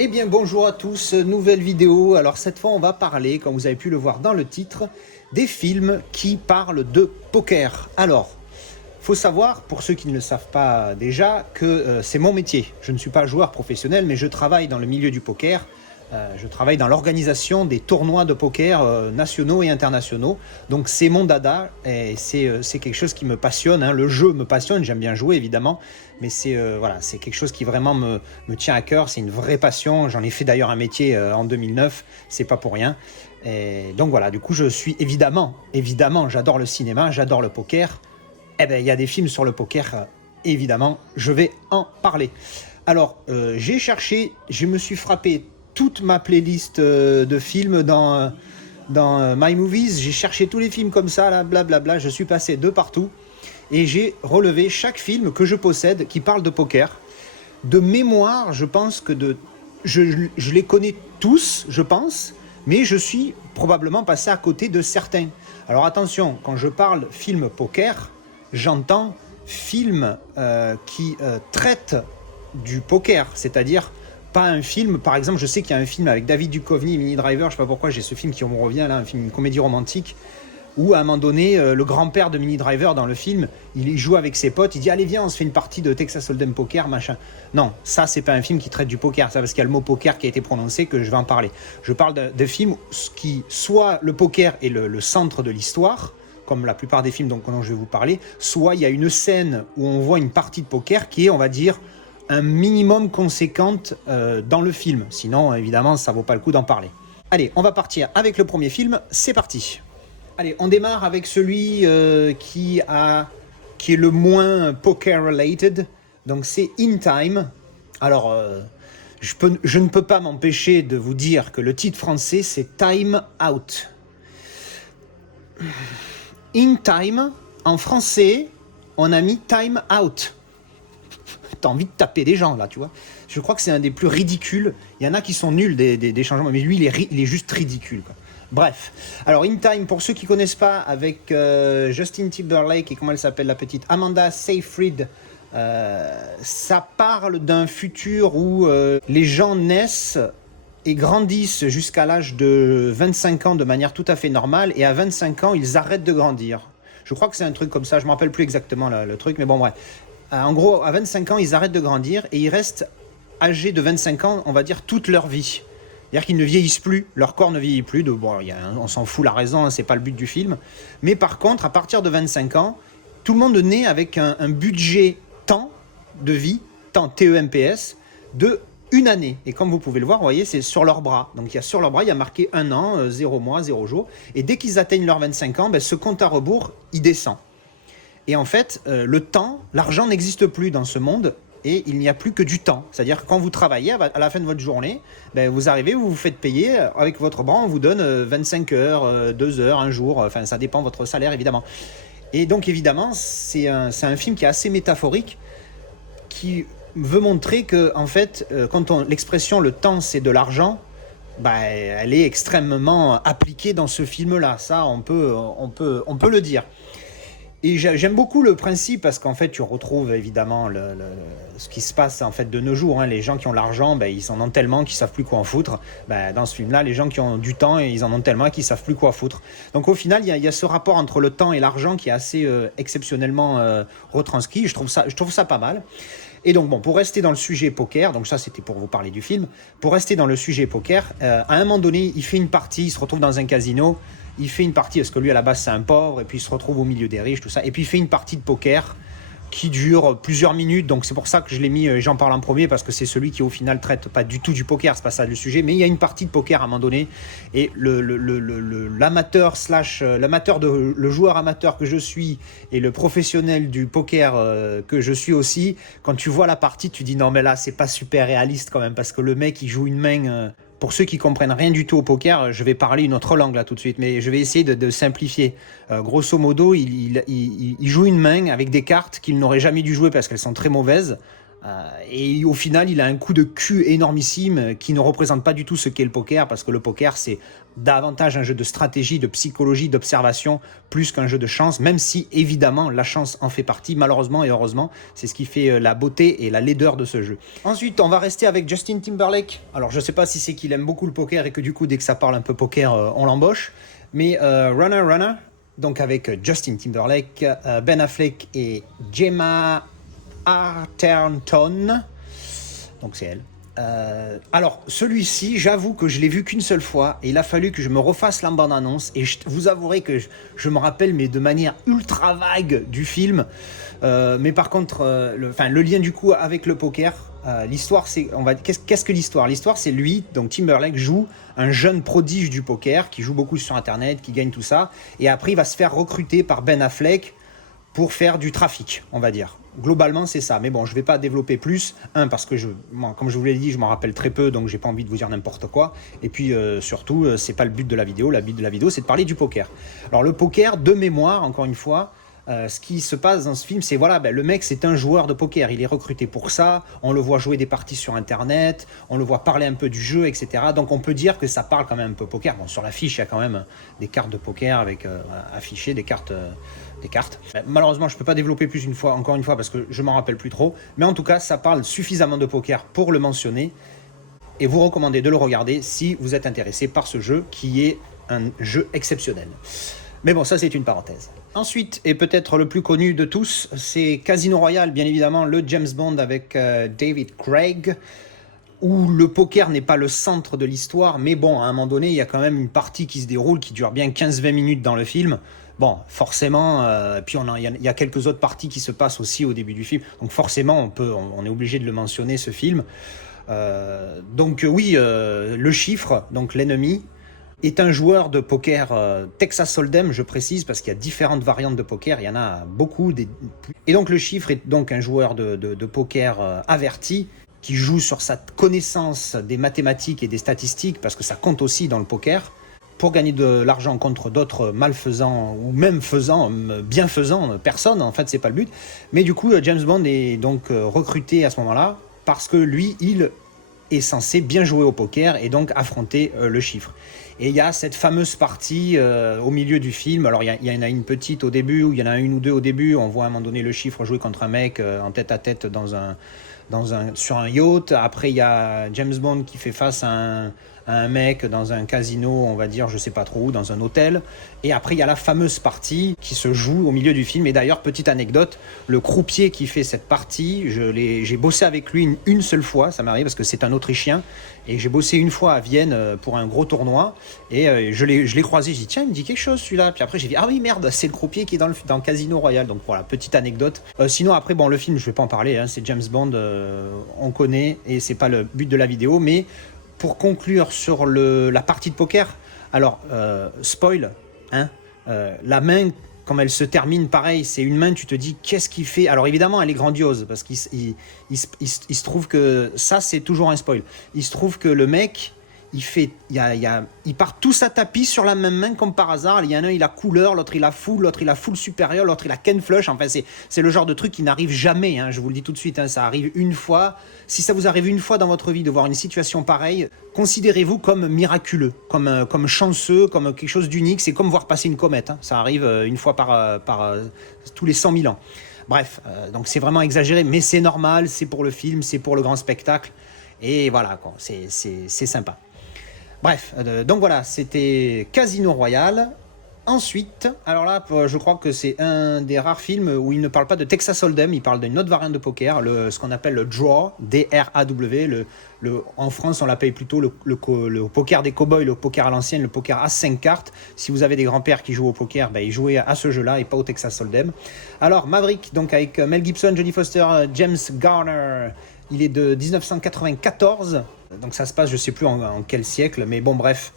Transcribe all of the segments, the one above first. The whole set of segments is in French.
Eh bien bonjour à tous, nouvelle vidéo. Alors cette fois on va parler, comme vous avez pu le voir dans le titre, des films qui parlent de poker. Alors, faut savoir, pour ceux qui ne le savent pas déjà, que c'est mon métier. Je ne suis pas joueur professionnel, mais je travaille dans le milieu du poker. Je travaille dans l'organisation des tournois de poker nationaux et internationaux. Donc c'est mon dada et c'est quelque chose qui me passionne, hein. Le jeu me passionne, j'aime bien jouer évidemment, mais voilà, c'est quelque chose qui vraiment me tient à cœur. C'est une vraie passion. J'en ai fait d'ailleurs un métier en 2009, c'est pas pour rien. Et donc voilà, du coup je suis évidemment, j'adore le cinéma, j'adore le poker. Eh bien il y a des films sur le poker, évidemment, je vais en parler. Alors j'ai cherché, je me suis frappé toute ma playlist de films dans My Movies. J'ai cherché tous les films comme ça, là, blablabla. Je suis passé de partout et j'ai relevé chaque film que je possède qui parle de poker. De mémoire, je pense que je les connais tous, je pense, mais je suis probablement passé à côté de certains. Alors attention, quand je parle film poker, j'entends film qui traite du poker, c'est-à-dire pas un film, par exemple, je sais qu'il y a un film avec David Duchovny et Minnie Driver, je sais pas pourquoi j'ai ce film qui me revient là, un film, une comédie romantique, où à un moment donné, le grand-père de Minnie Driver dans le film, il joue avec ses potes, il dit allez viens, on se fait une partie de Texas Hold'em Poker, machin. Non, ça c'est pas un film qui traite du poker, ça parce qu'il y a le mot poker qui a été prononcé que je vais en parler. Je parle de films qui, soit le poker est le centre de l'histoire, comme la plupart des films dont je vais vous parler, soit il y a une scène où on voit une partie de poker qui est, on va dire, un minimum conséquente dans le film. Sinon, évidemment, ça vaut pas le coup d'en parler. Allez, on va partir avec le premier film. C'est parti. Allez, on démarre avec celui qui est le moins poker-related. Donc, c'est In Time. Alors, je ne peux pas m'empêcher de vous dire que le titre français, c'est Time Out. In Time, en français, on a mis Time Out. T'as envie de taper des gens là, tu vois. Je crois que c'est un des plus ridicules. Il y en a qui sont nuls des changements, mais lui il est juste ridicule, quoi. Bref, alors In Time, pour ceux qui connaissent pas, avec Justin Timberlake et comment elle s'appelle la petite Amanda Seyfried, ça parle d'un futur où les gens naissent et grandissent jusqu'à l'âge de 25 ans de manière tout à fait normale, et à 25 ans ils arrêtent de grandir. Je crois que c'est un truc comme ça, je me rappelle plus exactement le truc, mais bon bref. En gros, à 25 ans, ils arrêtent de grandir et ils restent âgés de 25 ans, on va dire, toute leur vie. C'est-à-dire qu'ils ne vieillissent plus, leur corps ne vieillit plus. On s'en fout la raison, hein, c'est pas le but du film. Mais par contre, à partir de 25 ans, tout le monde naît avec un budget temps de vie, temps TEMPS, de une année. Et comme vous pouvez le voir, vous voyez, c'est sur leurs bras. Donc sur leurs bras, il y a marqué 1 an, 0 mois, 0 jour. Et dès qu'ils atteignent leurs 25 ans, ce compte à rebours, il descend. Et en fait, le temps, l'argent n'existe plus dans ce monde et il n'y a plus que du temps. C'est-à-dire que quand vous travaillez, à la fin de votre journée, vous arrivez, vous vous faites payer, avec votre bras, on vous donne 25 heures, 2 heures, un jour, enfin ça dépend de votre salaire évidemment. Et donc évidemment, c'est un film qui est assez métaphorique, qui veut montrer que en fait, quand l'expression le temps c'est de l'argent, elle est extrêmement appliquée dans ce film-là. Ça, on peut le dire. Et j'aime beaucoup le principe parce qu'en fait, tu retrouves évidemment ce qui se passe en fait de nos jours, hein. Les gens qui ont l'argent, ils en ont tellement qu'ils savent plus quoi en foutre. Dans ce film-là, les gens qui ont du temps, ils en ont tellement qu'ils savent plus quoi foutre. Donc au final, il y a ce rapport entre le temps et l'argent qui est assez exceptionnellement retranscrit. Je trouve ça pas mal. Et donc bon, pour rester dans le sujet poker, donc ça c'était pour vous parler du film, pour rester dans le sujet poker, à un moment donné, il fait une partie, il se retrouve dans un casino, il fait une partie, parce que lui à la base c'est un pauvre, et puis il se retrouve au milieu des riches, tout ça, et puis il fait une partie de poker qui dure plusieurs minutes, donc c'est pour ça que je l'ai mis, j'en parle en premier, parce que c'est celui qui au final traite pas du tout du poker, c'est pas ça le sujet, mais il y a une partie de poker à un moment donné, et l'amateur le joueur amateur que je suis, et le professionnel du poker que je suis aussi, quand tu vois la partie, tu dis non mais là c'est pas super réaliste quand même, parce que le mec il joue une main... Pour ceux qui comprennent rien du tout au poker, je vais parler une autre langue là tout de suite, mais je vais essayer de simplifier. Grosso modo, il joue une main avec des cartes qu'il n'aurait jamais dû jouer parce qu'elles sont très mauvaises. Et au final, il a un coup de cul énormissime qui ne représente pas du tout ce qu'est le poker, parce que le poker, c'est davantage un jeu de stratégie, de psychologie, d'observation, plus qu'un jeu de chance, même si, évidemment, la chance en fait partie, malheureusement et heureusement. C'est ce qui fait la beauté et la laideur de ce jeu. Ensuite, on va rester avec Justin Timberlake. Alors, je sais pas si c'est qu'il aime beaucoup le poker et que du coup, dès que ça parle un peu poker, on l'embauche. Mais Runner Runner, donc avec Justin Timberlake, Ben Affleck et Gemma Arterton, donc c'est elle. Alors celui-ci, j'avoue que je l'ai vu qu'une seule fois et il a fallu que je me refasse la bande-annonce et vous avouerez que je me rappelle mais de manière ultra vague du film. Mais par contre, le lien du coup avec le poker, l'histoire c'est, qu'est-ce que l'histoire? L'histoire c'est lui, donc Timberlake joue un jeune prodige du poker qui joue beaucoup sur internet, qui gagne tout ça et après il va se faire recruter par Ben Affleck pour faire du trafic, on va dire. Globalement, c'est ça. Mais bon, je ne vais pas développer plus. Parce que, moi, comme je vous l'ai dit, je m'en rappelle très peu, donc j'ai pas envie de vous dire n'importe quoi. Et puis, surtout, c'est pas le but de la vidéo. Le but de la vidéo, c'est de parler du poker. Alors, le poker, de mémoire, encore une fois, ce qui se passe dans ce film, c'est voilà, le mec, c'est un joueur de poker. Il est recruté pour ça. On le voit jouer des parties sur Internet. On le voit parler un peu du jeu, etc. Donc, on peut dire que ça parle quand même un peu poker. Bon, sur l'affiche, il y a quand même des cartes de poker avec affichées, des cartes. Malheureusement, je ne peux pas développer encore une fois, parce que je m'en rappelle plus trop. Mais en tout cas, ça parle suffisamment de poker pour le mentionner. Et vous recommandez de le regarder si vous êtes intéressé par ce jeu qui est un jeu exceptionnel. Mais bon, ça c'est une parenthèse. Ensuite, et peut-être le plus connu de tous, c'est Casino Royale, bien évidemment, le James Bond avec David Craig, où le poker n'est pas le centre de l'histoire, mais bon, à un moment donné, il y a quand même une partie qui se déroule, qui dure bien 15-20 minutes dans le film. Bon, forcément, puis il y a quelques autres parties qui se passent aussi au début du film, donc forcément, on est obligé de le mentionner, ce film. Donc oui, le chiffre, donc l'ennemi, est un joueur de poker Texas Hold'em, je précise, parce qu'il y a différentes variantes de poker, il y en a beaucoup. Et donc le chiffre est donc un joueur de poker averti, qui joue sur sa connaissance des mathématiques et des statistiques, parce que ça compte aussi dans le poker, pour gagner de l'argent contre d'autres malfaisants, ou même bienfaisants personnes, en fait c'est pas le but. Mais du coup, James Bond est donc recruté à ce moment-là, parce que lui, il est censé bien jouer au poker, et donc affronter le chiffre. Et il y a cette fameuse partie au milieu du film. Alors il y en a une petite au début, ou il y en a une ou deux au début, on voit à un moment donné le chiffre jouer contre un mec en tête à tête sur un yacht. Après il y a James Bond qui fait face à un mec dans un casino, on va dire, je sais pas trop où, dans un hôtel. Et après il y a la fameuse partie qui se joue au milieu du film. Et d'ailleurs, petite anecdote, le croupier qui fait cette partie, j'ai bossé avec lui une seule fois, ça m'est arrivé parce que c'est un Autrichien, et j'ai bossé une fois à Vienne pour un gros tournoi, et je l'ai croisé, j'ai dit tiens, il me dit quelque chose celui-là, puis après j'ai dit ah oui merde, c'est le croupier qui est dans Casino Royale. Donc voilà, petite anecdote. Sinon après, bon, le film je vais pas en parler, hein, c'est James Bond, on connaît, et c'est pas le but de la vidéo. Mais pour conclure sur la partie de poker, alors spoil, hein, la main, comme elle se termine, pareil, c'est une main, tu te dis qu'est-ce qu'il fait. Alors évidemment elle est grandiose, parce qu'il se trouve que ça, c'est toujours un spoil, il se trouve que le mec, il part tous à tapis sur la même main comme par hasard. Il y en a un, il a couleur, l'autre il a full supérieur, l'autre il a Ken flush. Enfin c'est le genre de truc qui n'arrive jamais, hein, je vous le dis tout de suite, hein, ça arrive une fois. Si ça vous arrive une fois dans votre vie de voir une situation pareille, considérez-vous comme miraculeux, comme chanceux, comme quelque chose d'unique. C'est comme voir passer une comète, hein. Ça arrive une fois par tous les 100 000 ans. Bref, donc c'est vraiment exagéré, mais c'est normal, c'est pour le film, c'est pour le grand spectacle, et voilà, quoi, c'est sympa. Bref, donc voilà, c'était Casino Royale. Ensuite, alors là, je crois que c'est un des rares films où il ne parle pas de Texas Hold'em, il parle d'une autre variante de poker, ce qu'on appelle le draw, D-R-A-W. En France, on l'appelle plutôt le poker des cow-boys, le poker à l'ancienne, le poker à 5 cartes. Si vous avez des grands-pères qui jouent au poker, ils jouaient à ce jeu-là et pas au Texas Hold'em. Alors, Maverick, donc avec Mel Gibson, Jodie Foster, James Garner, il est de 1994. Donc ça se passe, je sais plus en quel siècle, mais bon, bref.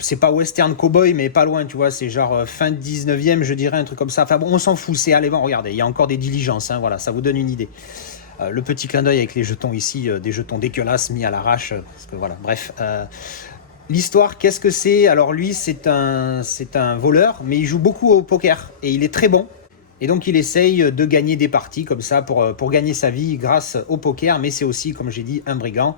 C'est pas western cowboy, mais pas loin, tu vois, c'est genre fin 19e, je dirais, un truc comme ça. Enfin bon, on s'en fout, allez, bon, regardez, il y a encore des diligences, hein, voilà, ça vous donne une idée. Le petit clin d'œil avec les jetons ici, des jetons dégueulasses mis à l'arrache, parce que voilà, bref. L'histoire, qu'est-ce que c'est? Alors lui, c'est un voleur, mais il joue beaucoup au poker, et il est très bon. Et donc il essaye de gagner des parties comme ça pour gagner sa vie grâce au poker, mais c'est aussi, comme j'ai dit, un brigand.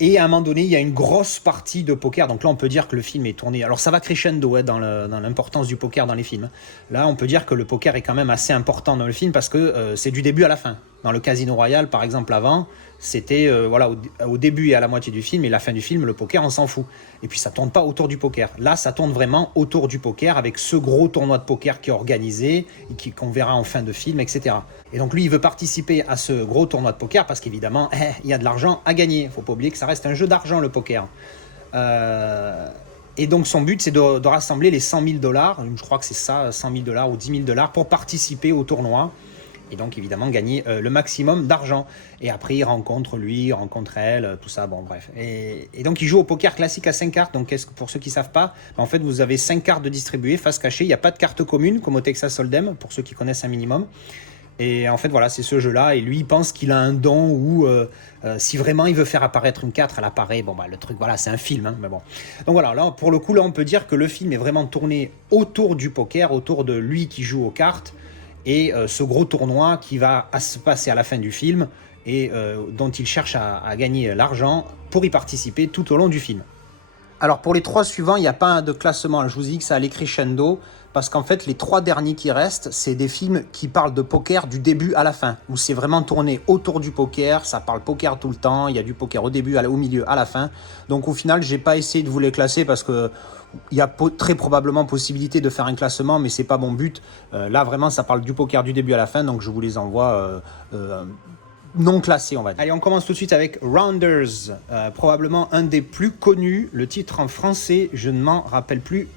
Et à un moment donné, il y a une grosse partie de poker. Donc là, on peut dire que le film est tourné. Alors ça va crescendo dans l'importance du poker dans les films. Là, on peut dire que le poker est quand même assez important dans le film parce que c'est du début à la fin. Dans le Casino Royale, par exemple, avant, c'était voilà, au début et à la moitié du film, et la fin du film, le poker, on s'en fout. Et puis ça tourne pas autour du poker. Là, ça tourne vraiment autour du poker avec ce gros tournoi de poker qui est organisé et qu'on verra en fin de film, etc. Et donc lui, il veut participer à ce gros tournoi de poker parce qu'évidemment, il y a de l'argent à gagner. Faut pas oublier que ça reste un jeu d'argent, le poker. Et donc son but, c'est de rassembler les 100 000 $, je crois que c'est ça, 100 000 $ ou 10 000 $, pour participer au tournoi. Et donc évidemment gagner le maximum d'argent. Et après il rencontre elle, tout ça, bon bref. Et donc il joue au poker classique à 5 cartes. Donc pour ceux qui ne savent pas, en fait vous avez 5 cartes de distribuer, face cachée. Il n'y a pas de carte commune comme au Texas Hold'em, pour ceux qui connaissent un minimum. Et en fait voilà, c'est ce jeu-là. Et lui il pense qu'il a un don où si vraiment il veut faire apparaître une carte, elle apparaît. Bon bah le truc, voilà, c'est un film, hein, mais bon. Donc voilà, là pour le coup, là on peut dire que le film est vraiment tourné autour du poker, autour de lui qui joue aux cartes. Et ce gros tournoi qui va se passer à la fin du film et dont il cherche à gagner l'argent pour y participer tout au long du film. Alors pour les 3 suivants, il n'y a pas de classement. Je vous dis que ça allait crescendo parce qu'en fait les 3 derniers qui restent, c'est des films qui parlent de poker du début à la fin, où c'est vraiment tourné autour du poker, ça parle poker tout le temps, il y a du poker au début, au milieu, à la fin. Donc au final, j'ai pas essayé de vous les classer parce que il y a très probablement possibilité de faire un classement, mais c'est pas mon but. Là vraiment, ça parle du poker du début à la fin, donc je vous les envoie non classé, on va dire. Allez, on commence tout de suite avec Rounders, probablement un des plus connus. Le titre en français, je ne m'en rappelle plus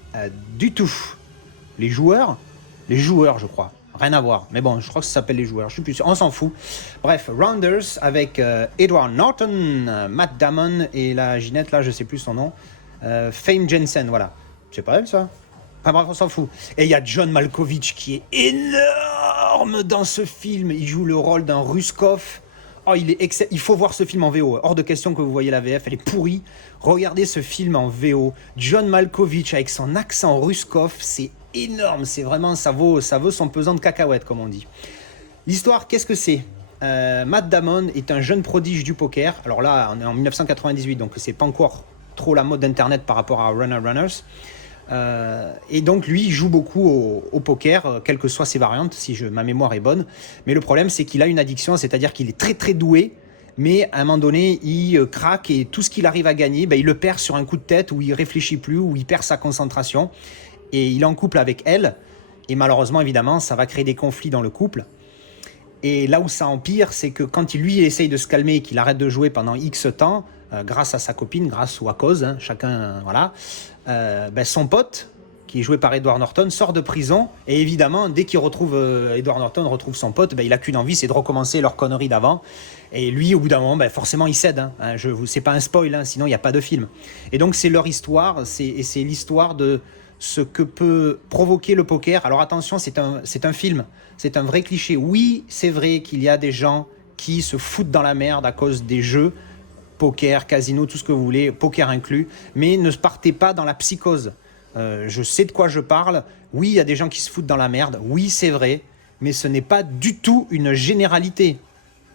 du tout. Les joueurs, je crois. Rien à voir. Mais bon, je crois que ça s'appelle Les Joueurs. Je suis plus sûr. On s'en fout. Bref, Rounders avec Edward Norton, Matt Damon et la Ginette, là, je sais plus son nom. Fame Jensen, voilà. C'est pas elle, ça? Enfin bref, on s'en fout. Et il y a John Malkovich qui est énorme dans ce film. Il joue le rôle d'un Ruskov. Oh, il faut voir ce film en VO. Hors de question que vous voyez la VF, elle est pourrie. Regardez ce film en VO. John Malkovich avec son accent Ruskov, c'est énorme. C'est vraiment, ça vaut son pesant de cacahuètes, comme on dit. L'histoire, qu'est-ce que c'est? Matt Damon est un jeune prodige du poker. Alors là, on est en 1998, donc c'est pas encore trop la mode d'internet par rapport à Runners. Et donc lui il joue beaucoup au poker, quelles que soient ses variantes, si ma mémoire est bonne. Mais le problème, c'est qu'il a une addiction, c'est-à-dire qu'il est très très doué, mais à un moment donné il craque et tout ce qu'il arrive à gagner, il le perd sur un coup de tête, où il réfléchit plus, où il perd sa concentration. Et il est en couple avec elle, et malheureusement évidemment ça va créer des conflits dans le couple. Et là où ça empire, c'est que quand il essaye de se calmer et qu'il arrête de jouer pendant X temps, grâce à sa copine, grâce ou à cause, hein, chacun, voilà, son pote, qui est joué par Edward Norton, sort de prison. Et évidemment, dès qu'il retrouve, Edward Norton retrouve son pote, il n'a qu'une envie, c'est de recommencer leur connerie d'avant. Et lui, au bout d'un moment, forcément, il cède. Hein, c'est pas un spoil, hein, sinon il n'y a pas de film. Et donc, c'est leur histoire, c'est l'histoire de ce que peut provoquer le poker. Alors attention, c'est un film, c'est un vrai cliché. Oui, c'est vrai qu'il y a des gens qui se foutent dans la merde à cause des jeux, poker, casino, tout ce que vous voulez, poker inclus, mais ne partez pas dans la psychose. Je sais de quoi je parle. Oui, il y a des gens qui se foutent dans la merde, oui, c'est vrai, mais ce n'est pas du tout une généralité.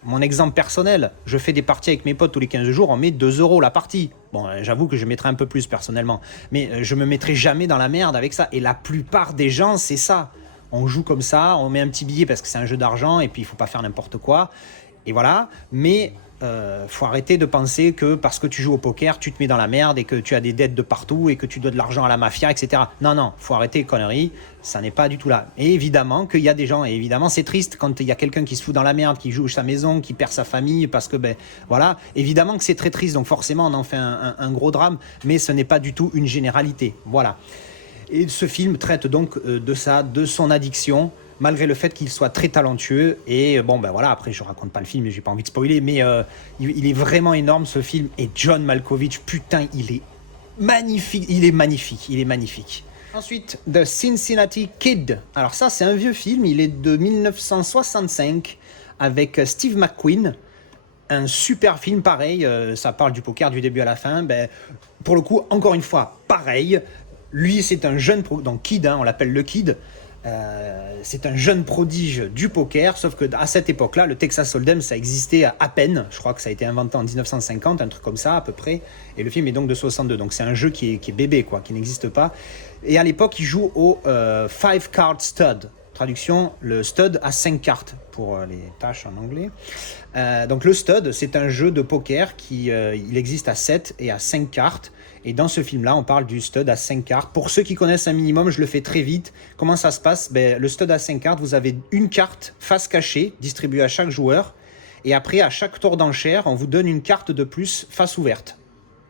Mon exemple personnel, je fais des parties avec mes potes tous les 15 jours, on met 2 € la partie. Bon, j'avoue que je mettrai un peu plus personnellement, mais je me mettrai jamais dans la merde avec ça. Et la plupart des gens, c'est ça. On joue comme ça, on met un petit billet parce que c'est un jeu d'argent et puis il faut pas faire n'importe quoi. Et voilà, mais faut arrêter de penser que parce que tu joues au poker, tu te mets dans la merde et que tu as des dettes de partout et que tu dois de l'argent à la mafia, etc. Non, faut arrêter les conneries, ça n'est pas du tout là. Et évidemment qu'il y a des gens, et évidemment c'est triste quand il y a quelqu'un qui se fout dans la merde, qui joue sa maison, qui perd sa famille, parce que, voilà, évidemment que c'est très triste, donc forcément on en fait un gros drame, mais ce n'est pas du tout une généralité, voilà. Et ce film traite donc de ça, de son addiction, malgré le fait qu'il soit très talentueux. Et voilà, après je raconte pas le film, j'ai pas envie de spoiler, mais il est vraiment énorme ce film. Et John Malkovich, putain, il est magnifique. Ensuite, The Cincinnati Kid. Alors ça, c'est un vieux film, il est de 1965 avec Steve McQueen. Un super film, pareil, ça parle du poker du début à la fin. Pour le coup, encore une fois, pareil. Lui, c'est un jeune, donc Kid, on l'appelle le Kid. C'est un jeune prodige du poker, sauf que à cette époque-là, le Texas Hold'em, ça existait à peine. Je crois que ça a été inventé en 1950, un truc comme ça à peu près. Et le film est donc de 62. Donc c'est un jeu qui est bébé, quoi, qui n'existe pas. Et à l'époque, il joue au 5-card stud. Traduction, le stud à 5 cartes pour les tâches en anglais. Donc le stud, c'est un jeu de poker qui il existe à 7 et à 5 cartes. Et dans ce film-là, on parle du stud à 5 cartes. Pour ceux qui connaissent un minimum, je le fais très vite. Comment ça se passe? Le stud à 5 cartes, vous avez une carte face cachée distribuée à chaque joueur. Et après, à chaque tour d'enchère, on vous donne une carte de plus face ouverte.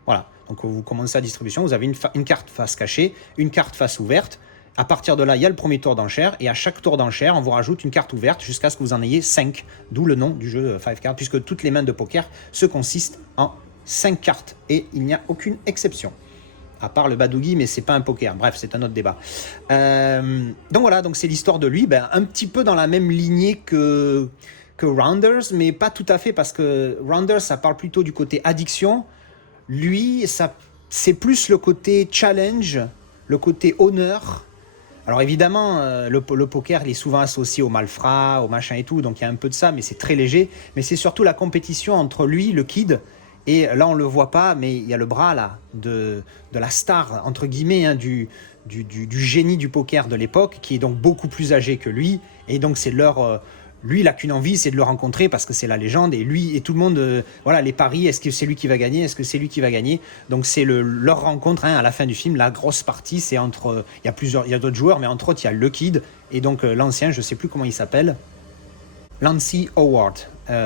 Voilà. Donc vous commencez la distribution, vous avez une carte face cachée, une carte face ouverte. À partir de là, il y a le premier tour d'enchère. Et à chaque tour d'enchère, on vous rajoute une carte ouverte jusqu'à ce que vous en ayez 5. D'où le nom du jeu 5 cards, puisque toutes les mains de poker se consistent en 5 cartes et il n'y a aucune exception à part le badougi, mais c'est pas un poker, bref, c'est un autre débat. Donc voilà, donc c'est l'histoire de lui, un petit peu dans la même lignée que Rounders, mais pas tout à fait, parce que Rounders, ça parle plutôt du côté addiction. Lui, c'est plus le côté challenge, le côté honneur. Alors évidemment, le poker, il est souvent associé au malfrat, au machin et tout, donc il y a un peu de ça, mais c'est très léger. Mais c'est surtout la compétition entre lui, le kid, et là on le voit pas, mais il y a le bras là de la star entre guillemets, hein, du génie du poker de l'époque, qui est donc beaucoup plus âgé que lui, et donc c'est lui, il a qu'une envie, c'est de le rencontrer parce que c'est la légende, et lui et tout le monde, voilà, les paris, est-ce que c'est lui qui va gagner, est-ce que c'est lui qui va gagner. Donc c'est leur rencontre, hein, à la fin du film, la grosse partie, c'est entre, il y a d'autres joueurs, mais entre autres il y a le kid et donc l'ancien, je sais plus comment il s'appelle, Lancey Howard.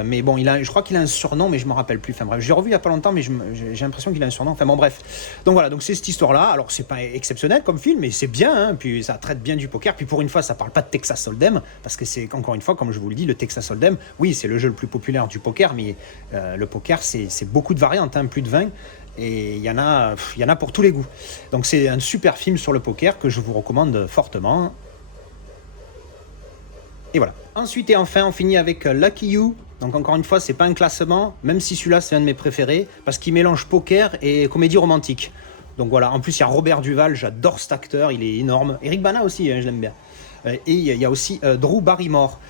Mais bon, je crois qu'il a un surnom, mais je me rappelle plus. Enfin bref, j'ai revu il y a pas longtemps, mais j'ai l'impression qu'il a un surnom. Enfin bon, bref. Donc voilà, donc c'est cette histoire-là. Alors c'est pas exceptionnel comme film, mais c'est bien. Hein, puis ça traite bien du poker. Puis pour une fois, ça parle pas de Texas Hold'em, parce que c'est encore une fois, comme je vous le dis, le Texas Hold'em. Oui, c'est le jeu le plus populaire du poker, mais le poker, c'est beaucoup de variantes, hein, plus de 20. Et il y en a pour tous les goûts. Donc c'est un super film sur le poker que je vous recommande fortement. Et voilà. Ensuite et enfin, on finit avec Lucky You. Donc encore une fois, c'est pas un classement, même si celui-là c'est un de mes préférés, parce qu'il mélange poker et comédie romantique. Donc voilà, en plus il y a Robert Duval, j'adore cet acteur, il est énorme. Eric Bana aussi, hein, je l'aime bien. Et il y a aussi Drew Barrymore.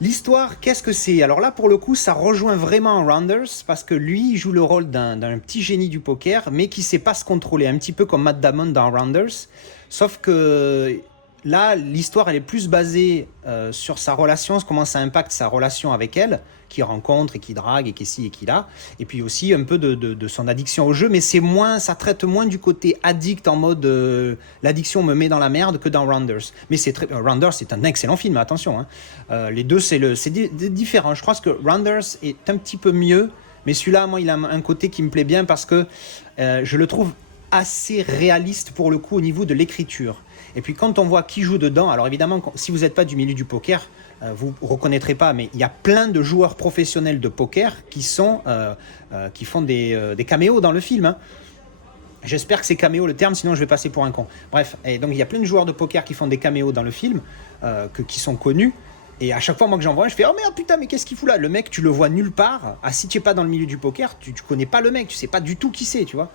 L'histoire, qu'est-ce que c'est? Alors là, pour le coup, ça rejoint vraiment Rounders, parce que lui, il joue le rôle d'un petit génie du poker, mais qui sait pas se contrôler, un petit peu comme Matt Damon dans Rounders. Sauf que là, l'histoire, elle est plus basée sur sa relation, comment ça impacte sa relation avec elle, qui rencontre et qui drague et qui ci et qui là, et puis aussi un peu de son addiction au jeu, mais ça traite moins du côté addict en mode l'addiction me met dans la merde que dans Rounders. Mais Rounders, c'est un excellent film, attention. Hein. Les deux, c'est différent. Je crois que Rounders est un petit peu mieux, mais celui-là, moi, il a un côté qui me plaît bien parce que je le trouve assez réaliste pour le coup au niveau de l'écriture. Et puis quand on voit qui joue dedans, alors évidemment, si vous n'êtes pas du milieu du poker, vous ne reconnaîtrez pas, mais il y a plein de joueurs professionnels de poker qui font des caméos dans le film. Hein. J'espère que c'est caméo le terme, sinon je vais passer pour un con. Bref, et donc il y a plein de joueurs de poker qui font des caméos dans le film, qui sont connus. Et à chaque fois, moi que j'en vois, je fais « Oh merde, putain, mais qu'est-ce qu'il fout là ?» Le mec, tu le vois nulle part. Ah, si tu n'es pas dans le milieu du poker, tu connais pas le mec, tu sais pas du tout qui c'est, tu vois.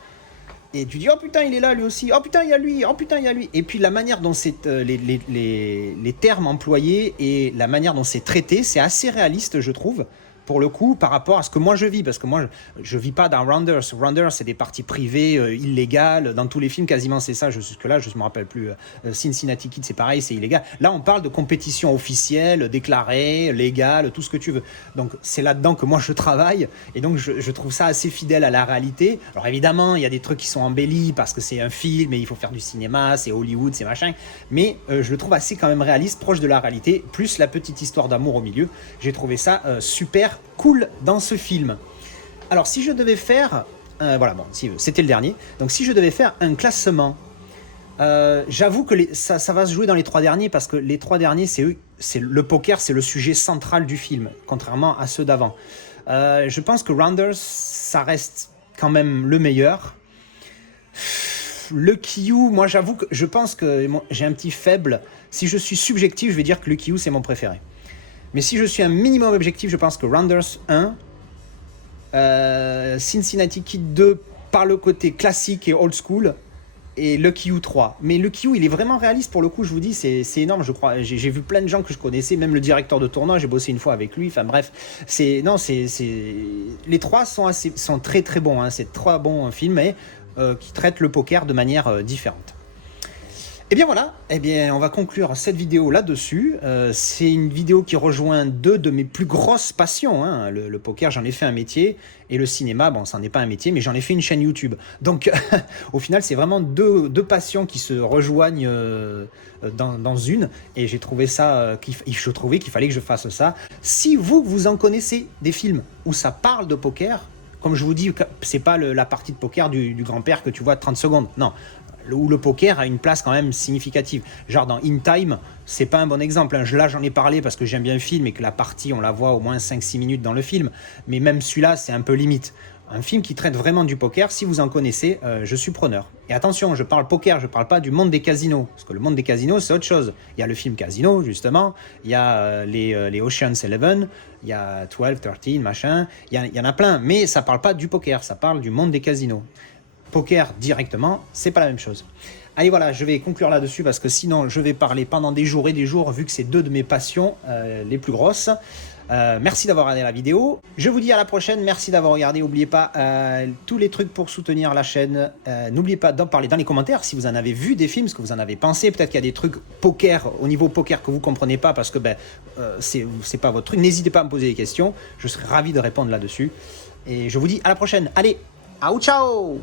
Et tu dis, oh putain, il est là lui aussi, oh putain, il y a lui, oh putain, il y a lui. Et puis la manière dont c'est les termes employés et la manière dont c'est traité, c'est assez réaliste, je trouve, pour le coup, par rapport à ce que moi je vis. Parce que moi, je vis pas dans Rounders. Rounders, c'est des parties privées, illégales. Dans tous les films, quasiment, c'est ça. Jusque-là, je ne me rappelle plus. Cincinnati Kid, c'est pareil, c'est illégal. Là, on parle de compétition officielle, déclarée, légale, tout ce que tu veux. Donc, c'est là-dedans que moi, je travaille. Et donc, je trouve ça assez fidèle à la réalité. Alors, évidemment, il y a des trucs qui sont embellis parce que c'est un film et il faut faire du cinéma, c'est Hollywood, c'est machin. Mais je le trouve assez quand même réaliste, proche de la réalité, plus la petite histoire d'amour au milieu. J'ai trouvé ça super cool dans ce film. Alors si je devais faire voilà, bon, c'était le dernier, donc si je devais faire un classement, j'avoue que ça va se jouer dans les 3 derniers, parce que les 3 derniers, c'est le poker, c'est le sujet central du film, contrairement à ceux d'avant. Je pense que Rounders, ça reste quand même le meilleur. Lucky You, moi j'avoue que je pense que j'ai un petit faible. Si je suis subjectif, je vais dire que Lucky You, c'est mon préféré. Mais si je suis un minimum objectif, je pense que Rounders 1, Cincinnati Kid 2 par le côté classique et old school, et Lucky You 3. Mais Lucky You, il est vraiment réaliste pour le coup, je vous dis, c'est énorme, je crois. J'ai vu plein de gens que je connaissais, même le directeur de tournoi, j'ai bossé une fois avec lui. Enfin bref, les trois sont très très bons. Hein. C'est trois bons films qui traitent le poker de manière différente. Et bien voilà, on va conclure cette vidéo là-dessus. C'est une vidéo qui rejoint deux de mes plus grosses passions. Hein. Le poker, j'en ai fait un métier, et le cinéma, bon, ça n'est pas un métier, mais j'en ai fait une chaîne YouTube. Donc, au final, c'est vraiment deux passions qui se rejoignent dans une, et j'ai trouvé je trouvais qu'il fallait que je fasse ça. Si vous en connaissez des films où ça parle de poker, comme je vous dis, c'est pas la partie de poker du grand-père que tu vois 30 secondes, non. Où le poker a une place quand même significative. Genre dans In Time, c'est pas un bon exemple. Là, j'en ai parlé parce que j'aime bien le film et que la partie, on la voit au moins 5-6 minutes dans le film. Mais même celui-là, c'est un peu limite. Un film qui traite vraiment du poker, si vous en connaissez, je suis preneur. Et attention, je parle poker, je parle pas du monde des casinos. Parce que le monde des casinos, c'est autre chose. Il y a le film Casino, justement. Il y a les Ocean's 11. Il y a 12, 13, machin. Il y en a plein. Mais ça parle pas du poker, ça parle du monde des casinos. Poker directement, c'est pas la même chose. Allez voilà, je vais conclure là-dessus parce que sinon je vais parler pendant des jours et des jours vu que c'est deux de mes passions les plus grosses. Merci d'avoir regardé la vidéo. Je vous dis à la prochaine. Merci d'avoir regardé. N'oubliez pas tous les trucs pour soutenir la chaîne. N'oubliez pas d'en parler dans les commentaires si vous en avez vu des films, ce que vous en avez pensé. Peut-être qu'il y a des trucs poker, au niveau poker que vous ne comprenez pas parce que c'est pas votre truc. N'hésitez pas à me poser des questions. Je serai ravi de répondre là-dessus. Et je vous dis à la prochaine. Allez, ciao ciao.